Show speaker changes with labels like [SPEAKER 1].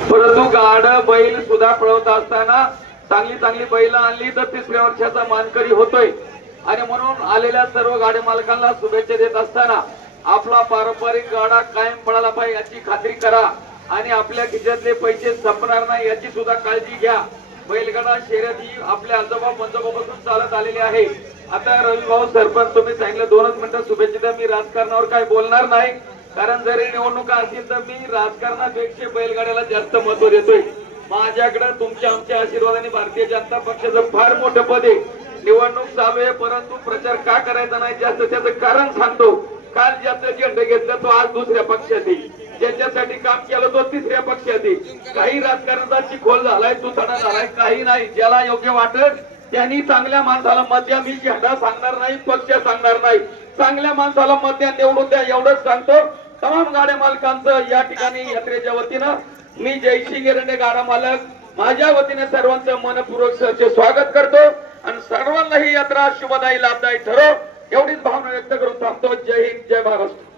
[SPEAKER 1] परंतु गाड बैल सुद्धा पळवत असताना चांगली चांगली बैल आणली तर तिसऱ्या वर्षाचा मानकरी होतोय. आणि म्हणून आलेल्या सर्व गाडी मालकांना शुभेच्छा देत असताना आपला पारंपरिक गाडा कायम पळाला पाहिजे याची खात्री करा. आणि आपल्या खिशातले पैसे संपणार नाही याची सुद्धा काळजी घ्या. बैलगाडा शर्यत ही आपल्या आजोबा पंजोबापासून चालत आलेली आहे. आता रवी भाऊ सरपंच तुम्ही सांगितलं दोनच मिनिटं शुभेच्छा द्या. मी राजकारणावर काही बोलणार नाही. कारण जरी निवडणुका असतील तर मी राजकारणापेक्षा बैलगाड्याला जास्त महत्त्व देतोय. माझ्याकडे तुमच्या आमच्या आशीर्वादाने भारतीय जनता पक्षाचं फार मोठं पद आहे. निवडणूक चालू आहे परंतु प्रचार का करायचा नाही जास्त त्याचं कारण सांगतो. काल ज्याचं झेंडा घेतलं तो आज दुसऱ्या पक्षात येईल ज्याच्यासाठी काम केलं तो तिसऱ्या पक्षात येईल काही राजकारणाचा चिखोल झालाय तुथडा झालाय काही नाही. ज्याला योग्य वाटत त्यांनी चांगल्या माणसाला मत द्या. मी झेंडा सांगणार नाही पक्ष सांगणार नाही. चांगल्या माणसाला मत द्या निवडून द्या एवढंच सांगतो. तमाम गाड्या मालकांचं या ठिकाणी यात्रेच्या वतीनं मी जयसिंग एरंडे गाडा मालक माझ्या वतीने सर्वांचं मनपूर्वक स्वागत करतो. आणि सर्वांना ही यात्रा शुभदायी लाभदायी ठरो एवढीच भावना व्यक्त करून थांबतो. जय हिंद जय महाराष्ट्र.